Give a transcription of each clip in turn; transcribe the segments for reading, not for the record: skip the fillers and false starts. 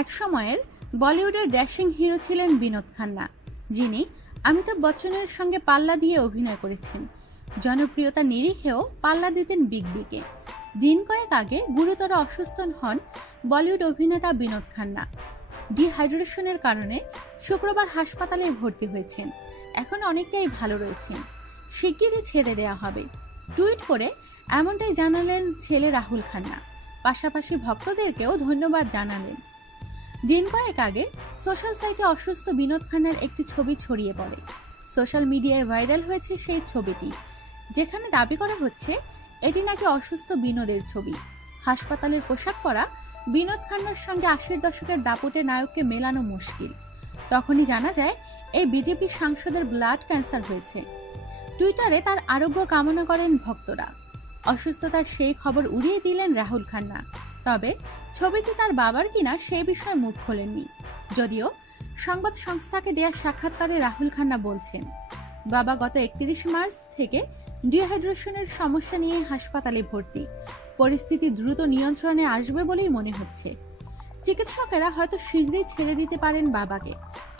এক সময়ের বলিউডের ড্যাশিং হিরো ছিলেন বিনোদ খান্না, যিনি অমিতাভ বচ্চনের সঙ্গে পাল্লা দিয়ে অভিনয় করেছেন। জনপ্রিয়তা নিরিখেও পাল্লা দিতেন বিগ বিকে। দিন কয়েক আগে গুরুতর অসুস্থ হন বলিউড অভিনেতা বিনোদ খান্না। ডিহাইড্রেশনের কারণে শুক্রবার হাসপাতালে ভর্তি হয়েছেন। এখন অনেকটাই ভালো রয়েছেন, শিগগিরই ছেড়ে দেয়া হবে। টুইট করে এমনটাই জানালেন ছেলে রাহুল খান্না। পাশাপাশি ভক্তদেরকেও ধন্যবাদ জানালেন। দিন কয়েক আগে সোশ্যাল সাইটে অসুস্থ বিনোদ খান্নার একটি ছবি ছড়িয়ে পড়ে। সোশ্যাল মিডিয়ায় ভাইরাল হয়েছে সেই ছবিটি, যেখানে দাবি করা হচ্ছে এটি নাকি অসুস্থ বিনোদের ছবি। হাসপাতালের পোশাক পরা বিনোদ খান্নার সঙ্গে ৮০-এর দশকের দাপটের নায়ককে মেলানো মুশকিল। তখনই জানা যায় এই বিজেপি সাংসদের ব্লাড ক্যান্সার হয়েছে। টুইটারে তার আরোগ্য কামনা করেন ভক্তরা। অসুস্থতার সেই খবর উড়িয়ে দিলেন রাহুল খান্না। তবে ছবিটি তার বাবার কিনা সে বিষয়ে মুখ খোলেননি। যদিও সংবাদ সংস্থাকে দেয়া সাক্ষাৎকারে রাহুল খান্না বলছেন, বাবা গত ৩১ মার্চ থেকে ডিহাইড্রেশনের সমস্যা নিয়ে হাসপাতালে ভর্তি। পরিস্থিতি দ্রুত নিয়ন্ত্রণে আসবে বলেই মনে হচ্ছে। চিকিৎসকেরা হয়তো শীঘ্রই ছেড়ে দিতে পারেন বাবাকে।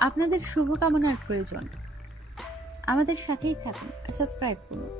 আপনাদের শুভকামনার প্রয়োজন। আমাদের সাথেই থাকুন, সাবস্ক্রাইব করুন।